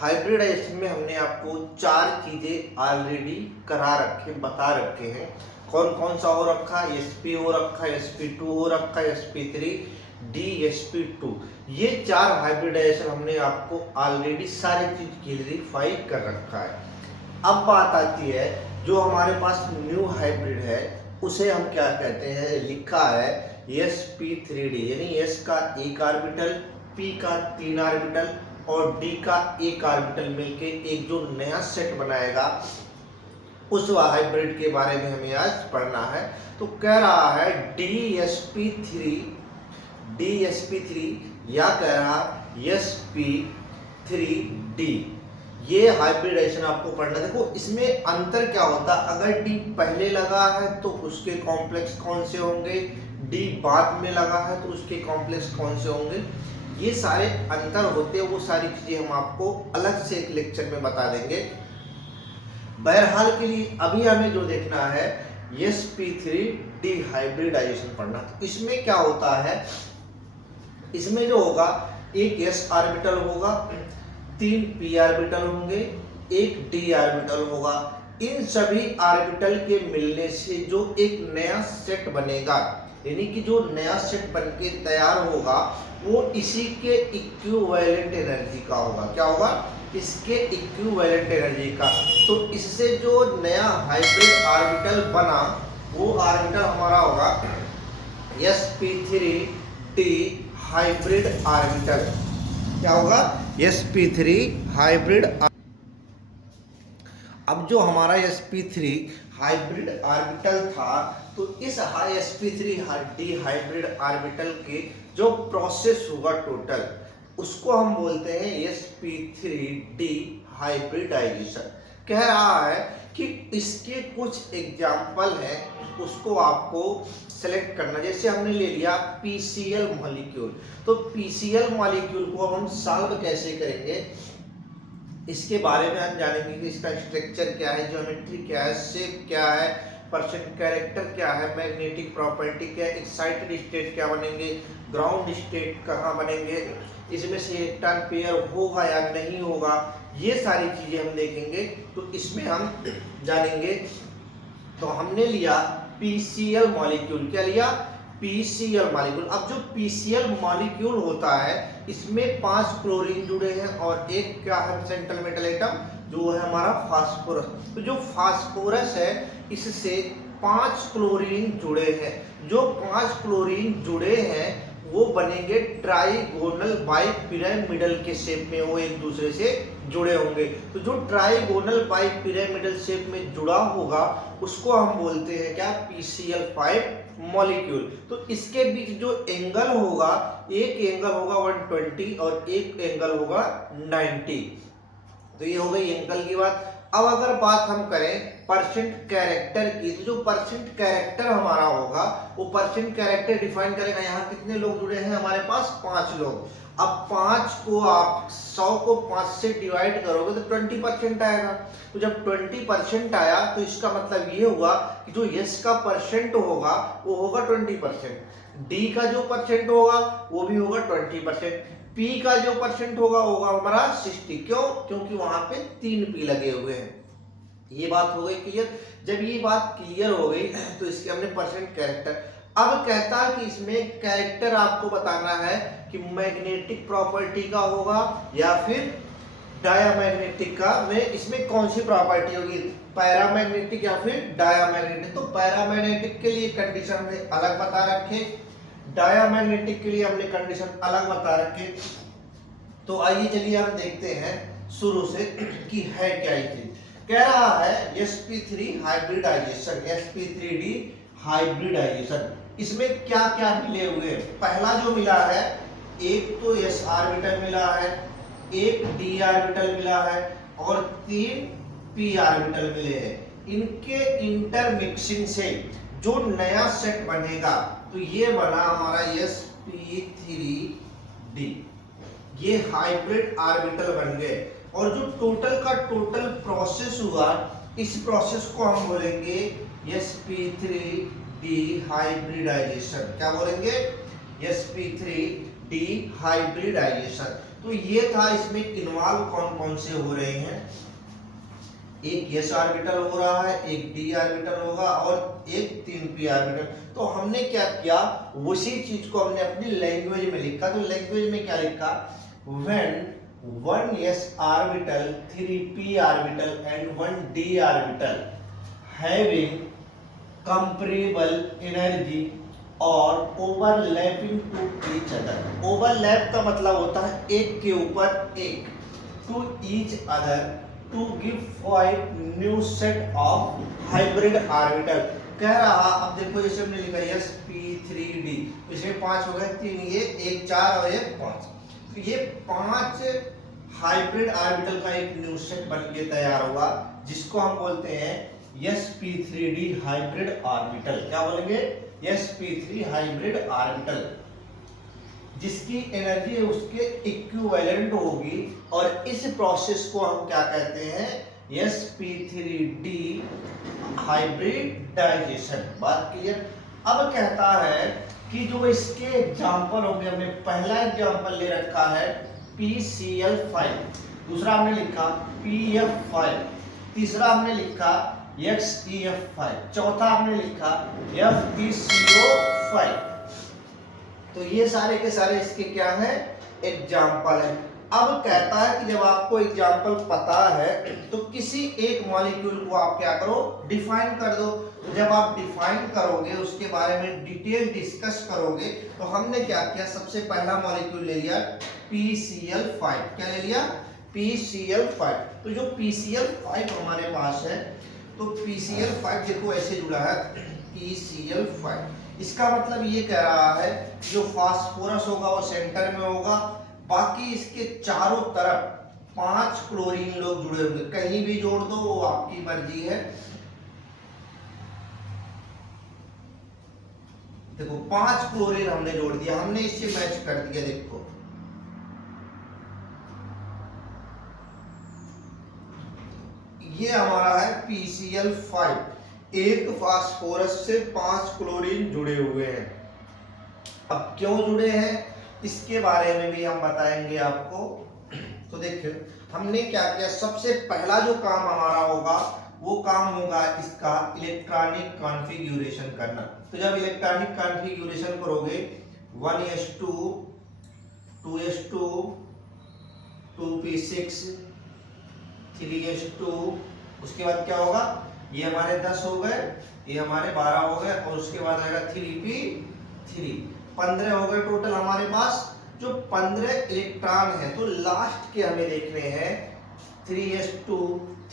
Hybridisation में हमने आपको चार चीजें ऑलरेडी बता रखे हैं। कौन कौन सा हो रखा है? sp हो रखा है, sp2 हो रखा है, sp3, dsp2। ये चार हाइब्रिडाइजेशन हमने आपको ऑलरेडी सारी चीज क्लियरिफाई कर रखा है। अब बात आती है जो हमारे पास न्यू हाइब्रिड है उसे हम क्या कहते हैं? लिखा है sp3d, यानी s का एक ऑर्बिटल, p का 3 ऑर्बिटल और d का एक ऑर्बिटल मिलके एक जो नया सेट बनाएगा उस हाइब्रिड के बारे में हमें आज पढ़ना है। तो कह रहा है dsp3 या कह रहा sp3d, ये हाइब्रिडाइजेशन आपको पढ़ना। देखो इसमें अंतर क्या होता है, अगर डी पहले लगा है तो उसके कॉम्प्लेक्स कौन से होंगे, डी बाद में लगा है तो उसके कॉम्प्लेक्स कौन से होंगे, ये सारे अंतर होते हैं। वो सारी चीजें हम आपको अलग से एक लेक्चर में बता देंगे। बहरहाल के लिए अभी हमें जो देखना है sp3d हाइब्रिडाइजेशन पढ़ना। तो इसमें क्या होता है, इसमें जो होगा एक s ऑर्बिटल होगा, 3 p ऑर्बिटल होंगे, एक d ऑर्बिटल होगा। इन सभी ऑर्बिटल के मिलने से जो एक नया सेट बनेगा, यानी कि जो नया सेट बनके तैयार होगा वो इसी के इक्विवेलेंट एनर्जी का होगा। क्या होगा? इसके इक्विवेलेंट एनर्जी का। तो इससे जो नया हाइब्रिड ऑर्बिटल बना वो ऑर्बिटल हमारा होगा sp3d हाइब्रिड ऑर्बिटल। क्या होगा? sp3 hybrid. अब जो हमारा sp3 हाइब्रिड ऑर्बिटल था तो इस sp3d हाइब्रिड ऑर्बिटल के जो प्रोसेस होगा टोटल उसको हम बोलते हैं sp3d हाइब्रिडाइजेशन। कह रहा है कि इसके कुछ एग्जाम्पल हैं, उसको आपको सेलेक्ट करना। जैसे हमने ले लिया PCl मॉलिक्यूल, तो PCl मॉलिक्यूल को हम सॉल्व कैसे करेंगे इसके बारे में हम जानेंगे कि इसका स्ट्रक्चर क्या है, ज्योमेट्री क्या है, शेप क्या है, परसेंट कैरेक्टर क्या है, मैग्नेटिक प्रॉपर्टी क्या है, एक्साइटेड स्टेट क्या बनेंगे, ग्राउंड स्टेट कहाँ बनेंगे, इसमें से इलेक्ट्रॉन पेयर होगा या नहीं होगा, ये सारी चीजें हम देखेंगे। तो इसमें हम जानेंगे। तो हमने लिया PCl मॉलिक्यूल। क्या लिया? PCl molecule. अब जो PCl मॉलिक्यूल होता है इसमें 5 क्लोरीन जुड़े हैं और एक क्या है सेंट्रल मेटल एटम जो है हमारा फास्फोरस। तो जो फास्फोरस है इससे 5 क्लोरीन जुड़े हैं। जो 5 क्लोरीन जुड़े हैं वो बनेंगे ट्राइगोनल बाइपिरामिडल के शेप में, वो एक दूसरे से जुड़े होंगे। तो जो ट्राइगोनल बाइपिरामिडल शेप में जुड़ा होगा उसको हम बोलते हैं क्या? PCl5 molecule. तो इसके बीच जो एंगल होगा, एक एंगल होगा 120 और एक एंगल होगा 90। तो ये हो गई एंगल की बात। अब अगर बात हम करें परसेंट कैरेक्टर की, तो जो परसेंट कैरेक्टर हमारा होगा वो परसेंट कैरेक्टर डिफाइन करेगा। यहाँ कितने लोग जुड़े हैं हमारे पास? 5 लोग। अब 5 को आप 100 को 5 से डिवाइड करोगे तो 20% आएगा। तो जब 20% आया तो इसका मतलब ये हुआ कि जो यस का परसेंट होगा वो होगा 20%, डी का जो परसेंट होगा वो भी होगा 20%, P का जो परसेंट होगा हमारा 60। क्यों? क्योंकि वहां पे 3 P लगे हुए हैं। ये बात हो गई क्लियर। जब ये बात क्लियर हो गई तो इसके हमने परसेंट कैरेक्टर। अब कहता है कि इसमें कैरेक्टर आपको बताना है कि मैग्नेटिक प्रॉपर्टी का होगा या फिर डायामैग्नेटिक का। में इसमें कौन सी प्रॉपर्टी होगी, पैरामैग्नेटिक या फिर डायामैग्नेटिक। तो पैरामैग्नेटिक के लिए कंडीशन हमने अलग बता रखे, डायामैग्नेटिक के लिए हमने कंडीशन अलग बता रखे। तो आइए चलिए हम देखते हैं शुरू से कि है क्या ये चीज। कह रहा है sp3 हाइब्रिडाइजेशन, sp3d हाइब्रिडाइजेशन। इसमें क्या क्या मिले हुए हैं? पहला जो मिला है एक तो s ऑर्बिटल मिला है, एक d ऑर्बिटल मिला है और 3 p ऑर्बिटल मिले हैं। इनके इंटरमिक्सिंग से जो नया सेट बनेगा तो ये बना हमारा sp3d। ये हाइब्रिड ऑर्बिटल बन गए और जो टोटल का टोटल प्रोसेस हुआ इस प्रोसेस को हम बोलेंगे sp3d हाइब्रिडाइजेशन। क्या बोलेंगे? sp3d hybridisation. तो ये था इसमें इन्वॉल्व कौन कौन से हो रहे हैं, एक s ऑर्बिटल हो रहा है, एक d ऑर्बिटल होगा और एक 3p ऑर्बिटल। तो हमने क्या किया, उसी चीज को हमने अपनी लैंग्वेज में लिखा। तो लैंग्वेज में क्या लिखा, when 1s orbital, 3p orbital and 1d orbital having comparable energy और overlapping to each other। overlap का मतलब होता है एक के ऊपर एक, to each other to give 5 new set of hybrid orbital। कह रहा, अब देखो जैसे हमने लिखा sp3d, इसमें 5 हो गए, 3 ये, 1 4 और 1 5। तो ये 5 हाइब्रिड ऑर्बिटल का एक न्यू सेट बन के तैयार हुआ, जिसको हम बोलते हैं sp3d हाइब्रिड ऑर्बिटल। क्या बोलेंगे, sp3 हाइब्रिड ऑर्बिटल, जिसकी एनर्जी उसके इक्विवेलेंट होगी। और इस प्रोसेस को हम क्या कहते हैं, sp3d हाइब्रिडाइजेशन। बात क्लियर। अब कहता है कि जो इसके एग्जाम्पल होंगे, हमने पहला एग्जाम्पल ले रखा है PCl5, दूसरा हमने लिखा PF5, तीसरा हमने लिखा XEF5, चौथा हमने लिखा FeCO5। तो ये सारे के सारे इसके क्या है, एग्जाम्पल है। अब कहता है कि जब आपको एग्जाम्पल पता है तो किसी एक मॉलिक्यूल को आप क्या करो, डिफाइन कर दो। तो जब आप डिफाइन करोगे, उसके बारे में डिटेल डिस्कस करोगे, तो हमने क्या किया, सबसे पहला मॉलिक्यूल ले लिया PCl5। क्या ले लिया, PCl5। तो जो PCl5 हमारे पास है, तो PCl5 देखो ऐसे जुड़ा है PCl5। इसका मतलब ये कह रहा है जो फास्फोरस होगा वो सेंटर में होगा, बाकी इसके चारों तरफ 5 क्लोरीन लोग जुड़े होंगे। कहीं भी जोड़ दो, वो आपकी मर्जी है। देखो 5 क्लोरीन हमने जोड़ दिया, हमने इससे मैच कर दिया। देखो ये हमारा है PCl5, एक फास्फोरस से 5 क्लोरीन जुड़े हुए हैं। अब क्यों जुड़े हैं इसके बारे में भी हम बताएंगे आपको। तो देखिए हमने क्या किया, सबसे पहला जो काम हमारा होगा वो काम होगा इसका इलेक्ट्रॉनिक कॉन्फ़िगरेशन करना। तो जब इलेक्ट्रॉनिक कॉन्फ़िगरेशन करोगे 1s2 2s2 2p6 3s2, उसके बाद क्या होगा, ये हमारे 10 हो गए, ये हमारे 12 हो गए, और उसके बाद आएगा 3p3, 15 हो गए टोटल हमारे पास। जो 15 इलेक्ट्रॉन है, तो लास्ट के हमें देखने हैं 3s2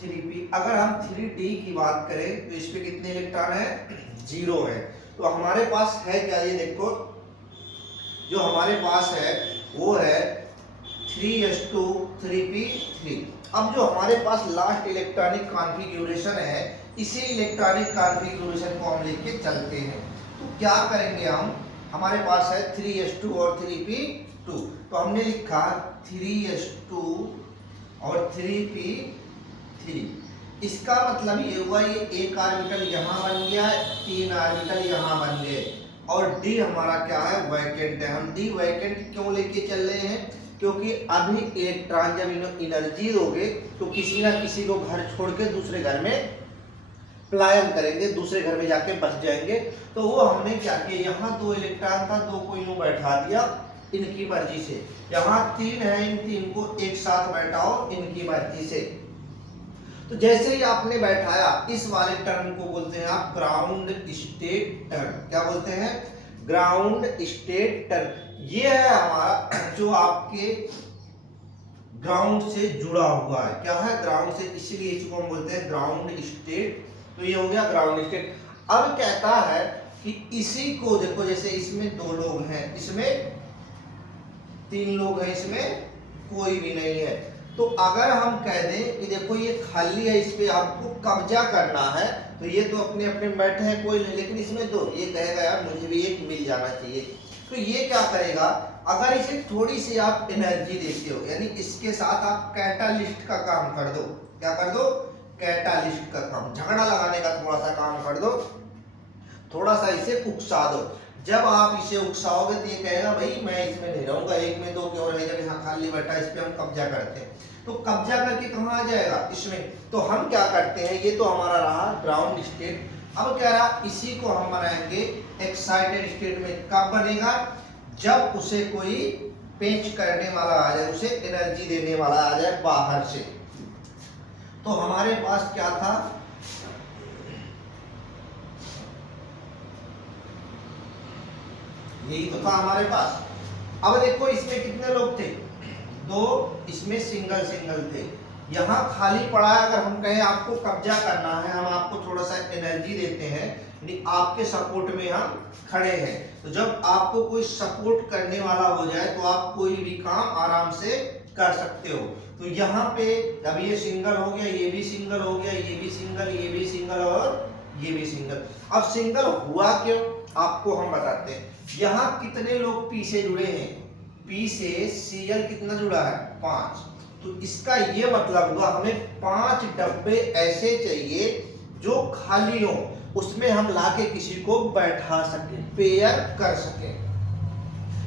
3p। अगर हम 3d की बात करें तो इस पे कितने इलेक्ट्रॉन है, 0 है। तो हमारे पास है क्या, ये देखो जो हमारे पास है वो है 3s2 3p3। अब जो हमारे पास लास्ट इलेक्ट्रॉनिक कॉन्फ़िगरेशन है, इसी इलेक्ट्रॉनिक कॉन्फ़िगरेशन को हम लेके चलते हैं। तो क्या करेंगे हम, हमारे पास है 3s2 और 3p2, तो हमने लिखा 3s2 और 3p3। इसका मतलब ये हुआ, ये एक ऑर्बिटल यहाँ बन गया, 3 ऑर्बिटल यहाँ बन गए, और d हमारा क्या है, वैकेंट है। हम d वैकेंट क्यों लेके चल रहे हैं, क्योंकि अभी इलेक्ट्रॉन जब इन्हें एनर्जी दोगे तो किसी ना किसी को घर छोड़ के दूसरे घर में पलायन करेंगे, दूसरे घर में जाके बस जाएंगे। तो वो हमने क्या किया, यहाँ 2 इलेक्ट्रॉन था, 2 को यूं बैठा दिया इनकी मर्जी से, यहाँ 3 है, इन 3 को एक साथ बैठाओ इनकी मर्जी से। तो जैसे ही आपने बैठाया, इस वाले टर्म को बोलते हैं आप ग्राउंड स्टेट टर्म। क्या बोलते हैं, ग्राउंड स्टेट टर्म। ये है हमारा जो आपके ग्राउंड से जुड़ा हुआ है। क्या है, ग्राउंड से, इसीलिए इसको हम बोलते हैं ग्राउंड स्टेट। तो ये हो गया ग्राउंड स्टेट। अब कहता है कि इसी को देखो, जैसे इसमें 2 लोग हैं, इसमें 3 लोग हैं, इसमें कोई भी नहीं है। तो अगर हम कह दें कि देखो ये खाली है, इस पे आपको कब्जा करना है, तो ये तो अपने अपने बैठे हैं, कोई नहीं, लेकिन इसमें 2, ये कहेगा यार मुझे भी एक मिल जाना चाहिए। तो ये क्या करेगा, अगर इसे थोड़ी सी आप एनर्जी देते हो, यानी इसके साथ आप कैटालिस्ट का काम कर दो। क्या कर दो, कैटालिस्ट का काम, झगड़ा लगाने का थोड़ा सा काम कर दो, थोड़ा सा इसे उकसा दो। जब आप इसे उकसाओगे तो ये कहेगा भाई मैं इसमें नहीं रहूंगा, एक में दो क्यों रहेगा, जब खाली बैठा इस पे हम कब्जा करते हैं। तो कब्जा करके कहाँ आ जाएगा इसमें, तो हम क्या करते हैं, ये तो हमारा रहा ग्राउंड स्टेट। अब क्या रहा, इसी को हम बनाएंगे एक्साइटेड स्टेट में। कब बनेगा, जब उसे कोई पेंच करने वाला आ जाए, उसे एनर्जी देने वाला आ जाए बाहर से। तो हमारे पास क्या था, यही तो था हमारे पास। अब देखो इसमें कितने लोग थे, दो, इसमें सिंगल सिंगल थे। यहाँ खाली पड़ा है, अगर हम कहें आपको कब्जा करना है, हम आपको थोड़ा सा एनर्जी देते हैं, यानी आपके सपोर्ट में हम खड़े हैं। तो जब आपको कोई सपोर्ट करने वाला हो जाए तो आप कोई भी काम आराम से कर सकते हो। तो यहाँ पे अब ये सिंगल हो गया, ये भी सिंगल हो गया, ये भी सिंगल, ये भी सिंगल और ये भी सिंगल। अब सिंगल हुआ क्यों, आपको हम बताते हैं। यहाँ कितने लोग पी से जुड़े हैं, पी से सीएल कितना जुड़ा है, 5। तो इसका ये मतलब हुआ हमें 5 डब्बे ऐसे चाहिए जो खाली हो, उसमें हम लाके किसी को बैठा सके, पेयर कर सके।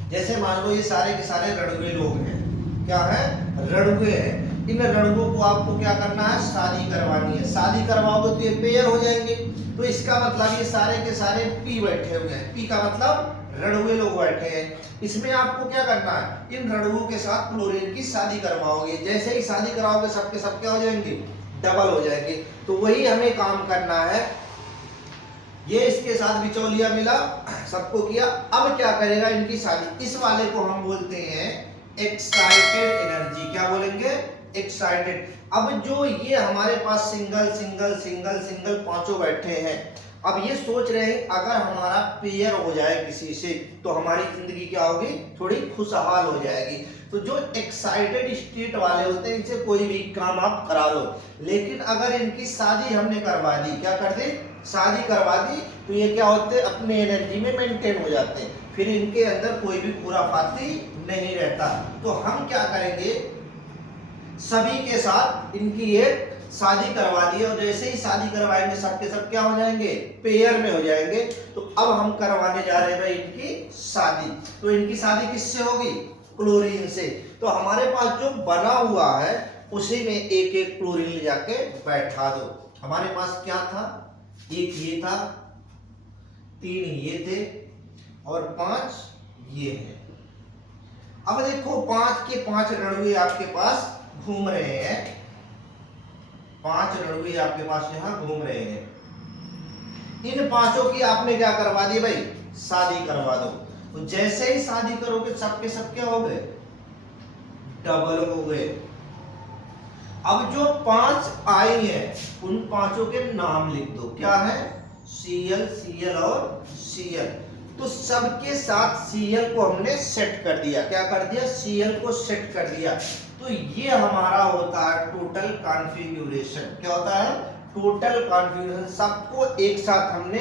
जैसे मान लो ये सारे के सारे रणुए लोग हैं, क्या है, रणुए हैं। इन रणुओं को आपको क्या करना है, शादी करवानी है। शादी करवाओगे तो ये पेयर हो जाएंगे। तो इसका मतलब ये सारे के सारे पी बैठे हुए हैं, पी का मतलब रणुए लोग बैठे हैं। इसमें आपको क्या करना है, इन रणुओं के साथ क्लोरीन की शादी करवाओगे। जैसे ही शादी कराओगे सबके सब क्या हो जाएंगे, डबल हो जाएंगे। तो वही हमें काम करना है। ये इसके साथ बिचौलिया मिला, सबको किया। अब क्या करेगा, इनकी शादी। इस वाले को हम बोलते हैं एक्साइटेड एनर्जी। क्या बोलेंगे, एक्साइटेड। अब जो ये हमारे पास सिंगल सिंगल सिंगल सिंगल पांचों बैठे हैं, अब ये सोच रहे हैं अगर हमारा पेयर हो जाए किसी से तो हमारी जिंदगी क्या होगी, थोड़ी खुशहाल हो जाएगी। तो जो एक्साइटेड स्टेट वाले होते हैं इनसे कोई भी काम आप करा लो, लेकिन अगर इनकी शादी हमने करवा दी, क्या कर दी, शादी करवा दी, तो ये क्या होते हैं, अपने एनर्जी में मेंटेन हो जाते हैं। फिर इनके अंदर कोई भी खुराफाती नहीं रहता। तो हम क्या करेंगे, सभी के साथ इनकी एक शादी करवा दी, और जैसे ही शादी करवाएंगे सबके सब क्या हो जाएंगे, पेयर में हो जाएंगे। तो अब हम करवाने जा रहे हैं भाई इनकी शादी। तो इनकी शादी किससे होगी, क्लोरीन से। तो हमारे पास जो बना हुआ है उसी में एक एक क्लोरीन ले जाके बैठा दो। हमारे पास क्या था, एक ये था, 3 ये थे और 5 ये है। अब देखो 5 के 5 रणुए आपके पास घूम रहे हैं, 5 रणुए आपके पास यहाँ घूम रहे हैं। इन पांचों की आपने क्या करवा दी भाई, शादी करवा दो। तो जैसे ही शादी करोगे सबके सब क्या हो गए, डबल हो गए। अब जो 5 आई हैं उन पांचों के नाम लिख दो, क्या है, Cl, Cl और Cl। तो सबके साथ Cl को हमने सेट कर दिया, क्या कर दिया, Cl को सेट कर दिया। तो ये हमारा होता है टोटल कॉन्फ़िगरेशन। क्या होता है, टोटल कॉन्फ़िगरेशन। सबको एक साथ हमने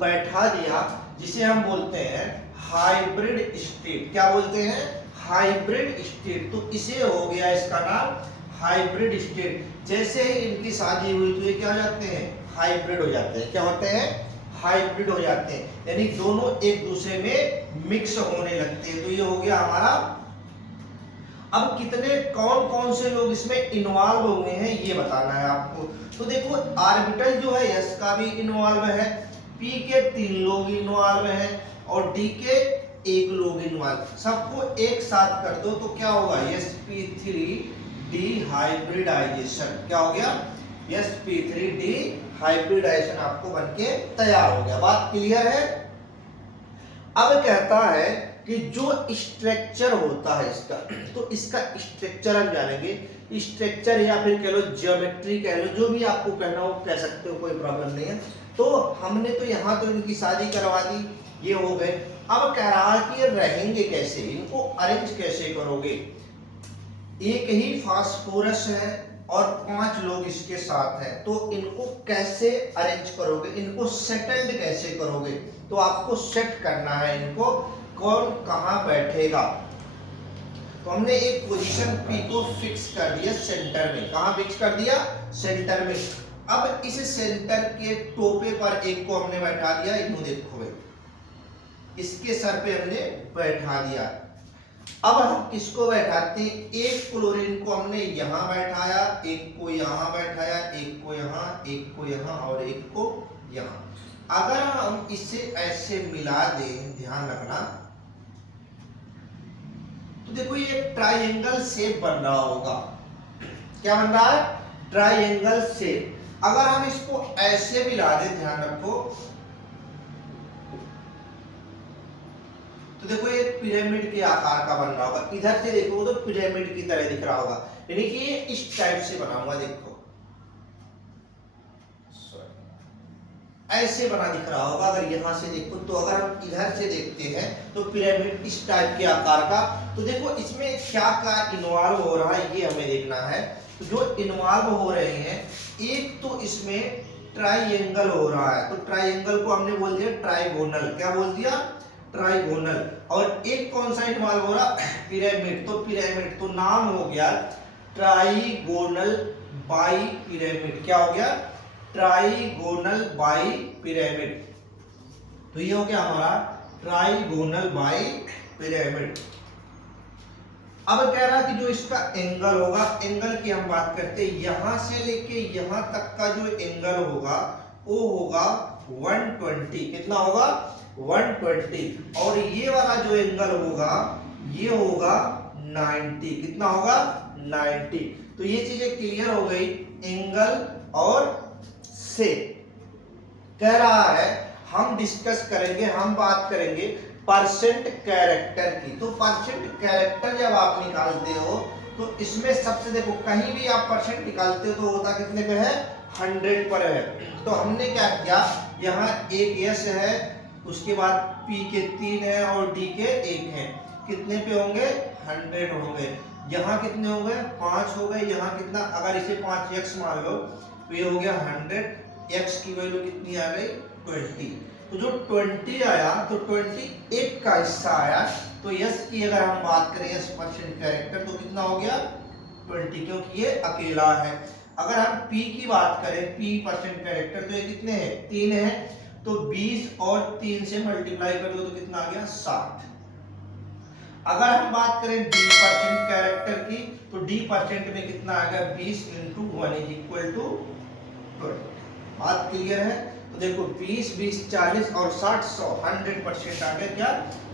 बैठा दिया, जिसे हम बोलते हैं हाइब्रिड स्टेट। क्या बोलते हैं, हाइब्रिड स्टेट। तो इसे हो गया इसका नाम हाइब्रिड स्टेट। जैसे ही इनकी शादी हुई तो ये क्या हो जाते हैं, हाइब्रिड हो जाते हैं। क्या होते हैं, हाइब्रिड हो जाते हैं, यानी दोनों एक दूसरे में मिक्स होने लगते हैं। तो ये हो गया हमारा। अब कितने कौन कौन से लोग इसमें इन्वॉल्व हुए हैं ये बताना है आपको। तो देखो ऑर्बिटल जो है S का भी इन्वॉल्व है, P के 3 लोग इन्वॉल्व हैं और D के 1 लोग इन्वॉल्व। सबको एक साथ कर दो तो क्या होगा, sp3 डिहाइब्रिडाइजेशन। क्या हो गया, sp3 डिहाइब्रिडाइजेशन आपको बनके तैयार हो गया। बात क्लियर है। अब कहता है कि जो स्ट्रक्चर होता है इसका, तो इसका स्ट्रक्चर हम जानेंगे। स्ट्रक्चर या फिर कह लो ज्योमेट्री कह लो, जो भी आपको कहना हो कह सकते हो, कोई प्रॉब्लम नहीं है। तो हमने तो यहाँ तो इनकी शादी करवा दी, ये हो गए। अब कह रहा है कि ये रहेंगे कैसे, इनको अरेंज कैसे करोगे। एक ही फास्फोरस है और 5 लोग इसके साथ हैं, तो इनको कैसे अरेंज करोगे, इनको सेटल्ड कैसे करोगे। तो आपको सेट करना है इनको, कौन कहां बैठेगा। तो हमने एक पोजीशन P को फिक्स कर दिया सेंटर में। कहां फिक्स कर दिया, सेंटर में। अब इस सेंटर के टोपे पर एक को हमने बैठा दिया, इनको देखो भाई, इसके सर पे हमने बैठा दिया। अब हम किसको बैठाते हैं, एक क्लोरीन को हमने यहां बैठाया, एक को यहां बैठाया, एक को यहां, एक को यहां और एक को यहां। अगर हम इसे ऐसे मिला दें, ध्यान रखना, तो देखो ये ट्राइंगल शेप बन रहा होगा। क्या बन रहा है, ट्राइंगल शेप। अगर हम इसको ऐसे मिला दें, ध्यान रखो, तो देखो ये पिरामिड के आकार का बन रहा होगा। इधर से देखो तो पिरामिड की तरह दिख रहा होगा, यानी कि ये इस टाइप से बना हुआ, देखो ऐसे बना दिख रहा होगा। अगर यहां से देखो तो, अगर हम इधर से देखते हैं तो पिरामिड इस टाइप के आकार का। तो देखो इसमें क्या क्या इन्वॉल्व हो रहा है ये हमें देखना है। तो जो इन्वॉल्व हो रहे हैं, एक तो इसमें ट्राइंगल हो रहा है, तो ट्राइंगल को हमने बोल दिया ट्राइगोनल। क्या बोल दिया, ट्राइगोनल। और एक कौन सा इन्वॉल्व हो रहा, पिरामिड। तो पिरामिड तो नाम हो गया ट्राइगोनल बाई पिरामिड। क्या हो गया, ट्राइगोनल बाई पिरामिड। तो ये हो गया हमारा ट्राइगोनल बाई पिरामिड। अब कह रहा कि जो इसका एंगल होगा, एंगल की हम बात करते हैं, यहां से लेके यहां तक का जो एंगल होगा वो होगा 120। कितना होगा, 120। और ये वाला जो एंगल होगा ये होगा 90। कितना होगा, 90। तो ये चीजें क्लियर हो गई, एंगल और से। कह रहा है हम डिस्कस करेंगे, हम बात करेंगे परसेंट कैरेक्टर की। तो परसेंट कैरेक्टर जब आप निकालते हो तो इसमें सबसे, देखो कहीं भी आप परसेंट निकालते हो तो होता कितने पे है, 100 पर है। तो हमने क्या किया, यहाँ एक यस है, उसके बाद पी के 3 है और डी के 1 है, कितने पे होंगे, 100 होंगे। यहाँ कितने हो गए, 5 हो गए। यहाँ कितना, अगर इसे 5x मान लो तो ये हो गया 100। x की वैल्यू कितनी आ गई, 20। तो जो 20 आया, तो 20 एक का हिस्सा आया। तो यस की अगर हम बात करें, यस परसेंट कैरेक्टर, तो कितना हो गया, 20, क्योंकि ये अकेला है। अगर हम p की बात करें, p परसेंट कैरेक्टर, तो ये कितने हैं, 3 है। तो 20 और 3 से मल्टीप्लाई कर दो तो कितना आ गया, 60। अगर हम बात करें डी परसेंट कैरेक्टर की, तो डी परसेंट में कितना आ गया, 20 × 1 = 20। बात क्लियर है। तो देखो 20, 20, 40 और 60, 100, 100% आ गया क्या,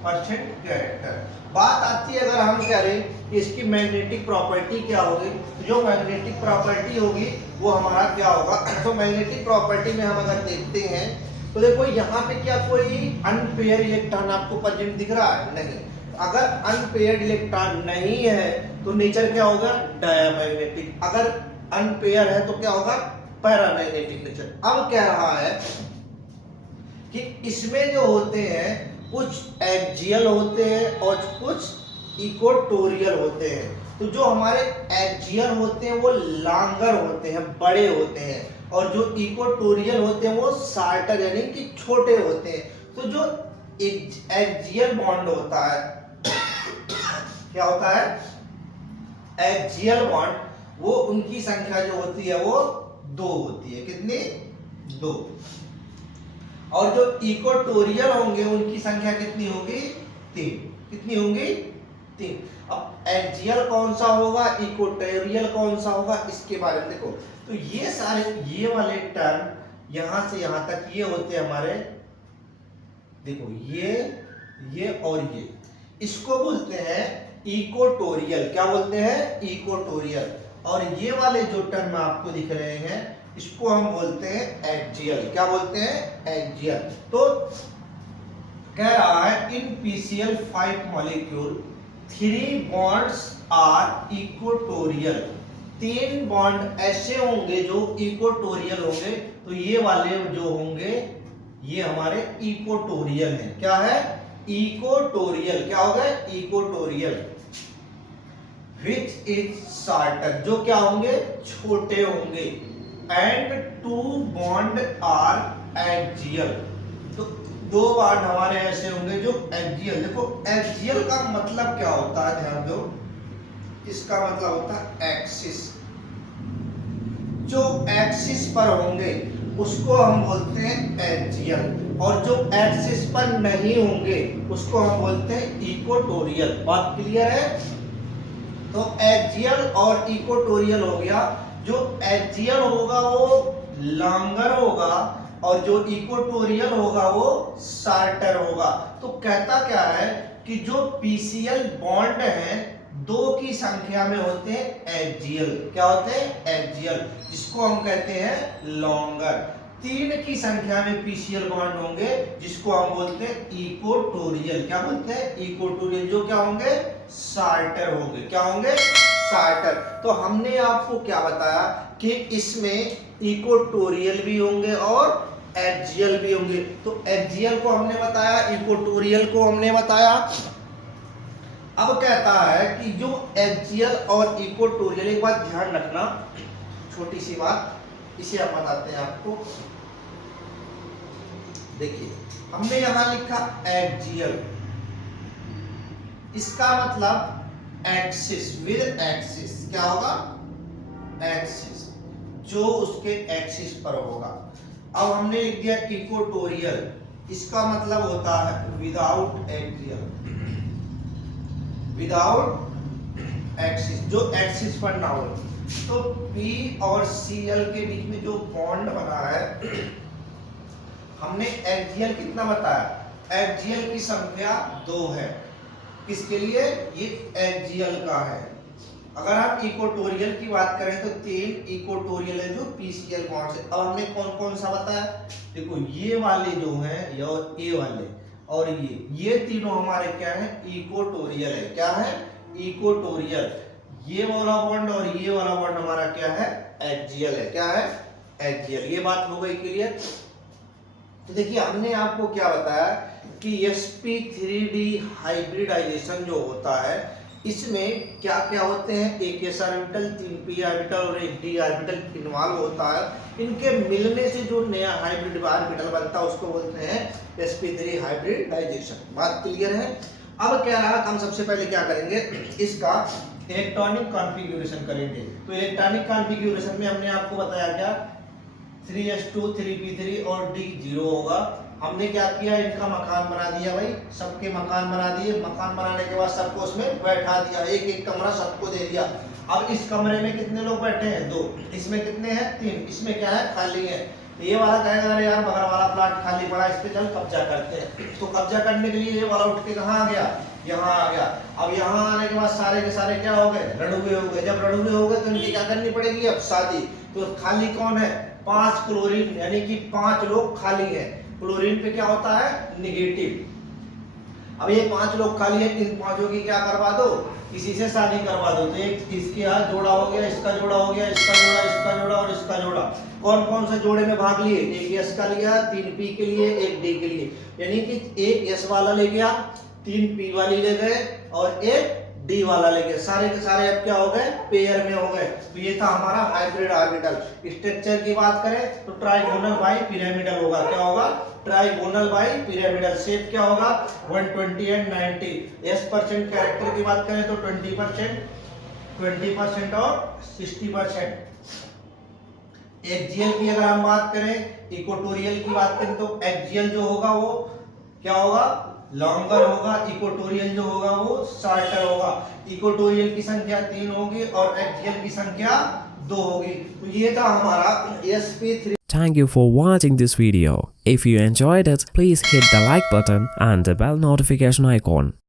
परसेंट कैरेक्टर। बात आती है, अगर हम करें इसकी मैग्नेटिक प्रॉपर्टी क्या होगी, तो जो मैग्नेटिक प्रॉपर्टी होगी वो हमारा क्या होगा। तो मैग्नेटिक प्रॉपर्टी में हम अगर देखते हैं तो देखो यहाँ पे क्या कोई अनपेयर इलेक्ट्रॉन आपको प्रेजेंट दिख रहा है, नहीं। अगर अनपेयर्ड इलेक्ट्रॉन नहीं है तो नेचर क्या होगा, डायमैग्नेटिक। अगर अनपेयर है तो क्या होगा, पैरामैग्नेटिक नेचर। अब कह रहा है कि इसमें जो होते हैं कुछ एक्सियल होते हैं और कुछ इक्वेटोरियल होते हैं। तो जो हमारे एक्सियल होते हैं वो लॉन्गर होते हैं, बड़े होते हैं, और जो इक्वेटोरियल होते हैं वो शॉर्टर यानी कि छोटे होते हैं। तो जो एक्सियल बॉन्ड होता है क्या होता है, एक्सियल बॉन्ड, वो उनकी संख्या जो होती है वो 2 होती है। कितनी, 2। और जो इक्वेटोरियल होंगे उनकी संख्या कितनी होगी, 3। कितनी होंगी, 3। अब एक्सियल कौन सा होगा, इक्वेटोरियल कौन सा होगा, इसके बारे में देखो। तो ये सारे, ये वाले टर्म यहां से यहां तक ये होते हैं हमारे, देखो ये और ये, इसको बोलते हैं इक्वेटोरियल। क्या बोलते हैं, इक्वेटोरियल। और ये वाले जो टर्म आपको दिख रहे हैं इसको हम बोलते हैं एक्सियल। क्या बोलते हैं, एक्सियल। तो कह रहा है in PCl 5 molecule 3 bonds are equatorial. 3 bond ऐसे होंगे जो इक्वेटोरियल होंगे। तो ये वाले जो होंगे ये हमारे इक्वेटोरियल हैं। क्या है, इक्वेटोरियल। क्या होगा, इक्वेटोरियल। विच इज शॉर्टर, जो क्या होंगे, छोटे होंगे। And 2 bond are axial. तो 2 बॉन्ड हमारे ऐसे होंगे जो एक्सियल। देखो एक्सियल का मतलब क्या होता है, ध्यान दो, इसका मतलब होता है एक्सिस। जो एक्सिस पर होंगे उसको हम बोलते हैं एक्सियल, और जो एक्सिस पर नहीं होंगे उसको हम बोलते हैं इक्वेटोरियल। बात क्लियर है? तो एक्सियल और इक्वेटोरियल हो गया। जो एक्सियल होगा वो लॉन्गर होगा और जो इक्वेटोरियल होगा वो शॉर्टर होगा। तो कहता क्या है कि जो पीसीएल बॉन्ड हैं दो की संख्या में होते हैं एक्सियल। क्या होते हैं? एक्सियल, जिसको हम कहते हैं लॉन्गर। तीन की संख्या में पीसीएल बॉन्ड होंगे जिसको हम बोलते हैं इक्वेटोरियल। क्या बोलते हैं? इक्वेटोरियल। जो क्या होंगे? शॉर्टर होंगे। क्या होंगे? शॉर्टर। तो हमने आपको क्या बताया कि इसमें इक्वेटोरियल भी होंगे और एक्सियल भी होंगे। तो एक्सियल को हमने बताया, इक्वेटोरियल को हमने बताया। अब कहता है कि जो एक्सियल और इक्वेटोरियल, एक बात ध्यान रखना, छोटी सी बात, इसे हम बताते हैं आपको। देखिए हमने यहां लिखा एक्सियल, इसका मतलब एक्सिस, विद एक्सिस। क्या होगा? एक्सिस, जो उसके एक्सिस पर होगा। अब हमने लिख दिया इक्वेटोरियल, इसका मतलब होता है विदाउट एक्सियल, विदाउट एक्सिस, जो एक्सिस पर ना हो। तो P और Cl के बीच में जो बॉन्ड बना है, हमने एक्सियल कितना बताया? एक्सियल की संख्या 2 है। किसके लिए? ये एक्सियल का है। अगर आप इक्वेटोरियल की बात करें तो 3 इक्वेटोरियल है जो पीसीएल बॉन्ड से। अब हमने कौन कौन सा बताया? देखो ये वाले जो हैं, ये वाले और ये तीनों हमारे क्या है? इक्वेटोरियल है। क्या है? इक्वेटोरियल। ये वाला बॉन्ड और ये वाला बॉन्ड हमारा क्या है? एक्सियल है। क्या है? एक्सियल। ये बात हो गई क्लियर? तो देखिए हमने आपको क्या बताया कि sp3d हाइब्रिडाइजेशन जो होता है, इसमें क्या क्या होते हैं? एक s ऑर्बिटल, 3 p ऑर्बिटल और एक d ऑर्बिटल इन्वॉल्व होता है। इनके मिलने से जो नया हाइब्रिड ऑर्बिटल बनता है उसको बोलते हैं sp3 हाइब्रिडाइजेशन। बात क्लियर है? अब क्या रहा, हम सबसे पहले क्या करेंगे, इसका इलेक्ट्रॉनिक कॉन्फ़िगरेशन करेंगे। तो इलेक्ट्रॉनिक कॉन्फ़िगरेशन में हमने आपको बताया क्या? 3s2 3p3 और d 0 होगा। हमने क्या किया? इनका मकान बना दिया भाई, सबके मकान बना दिए। मकान बनाने के बाद सबको उसमें बैठा दिया, एक एक कमरा सबको दे दिया। अब इस कमरे में कितने लोग बैठे हैं? 2। इसमें कितने हैं? 3। इसमें क्या है? खाली है। ये वाला कहेगा अरे यार बगल वाला प्लाट खाली पड़ा, इस पे चल कब्जा करते हैं। तो कब्जा करने के लिए ये वाला उठ के कहाँ आ गया? यहाँ आ गया। अब यहाँ आने के बाद सारे के सारे क्या हो गए? रणुए हो गए। जब रणुए हो गए तो इनकी क्या करनी पड़ेगी? अब शादी। तो खाली कौन है? 5 क्लोरीन, यानी कि 5 लोग खाली हैं। क्लोरीन पे क्या होता है? नेगेटिव। अब ये 5 लोग खाली है, इन 5 की क्या करवा दो? किसी से शादी करवा दो। तो एक इसके यहाँ जोड़ा हो गया, इसका जोड़ा हो गया, इसका जोड़ा, इसका जोड़ा और इसका जोड़ा। कौन कौन से जोड़े में भाग लिए? एक एस का लिया, 3 पी के लिए, एक डी के लिए। यानी कि एक एस वाला ले गया, 3 पी वाली ले गए और एक डी वाला ले गए। सारे के सारे अब क्या हो गए? पेयर में हो गए। तो ये था हमारा हाइब्रिड ऑर्बिटल। स्ट्रक्चर की बात करें तो ट्राइगोनल बाई पिरामिडल होगा। क्या होगा? Trigonal bi pyramidal. शेप क्या होगा? 120 एंड 90। S% कैरेक्टर की बात करें तो 20% और 60%। एक्सियल की अगर हम बात करें, इक्वेटोरियल की बात करें तो एक्सियल जो होगा वो क्या होगा? लॉन्गर होगा। इक्वेटोरियल जो होगा वो शॉर्टर होगा। इक्वेटोरियल की संख्या 3 होगी और एक्सियल की संख्या 2 होगी। तो ये था हमारा sp3। Thank you for watching this video. If you enjoyed it, please hit the like button and the bell notification icon.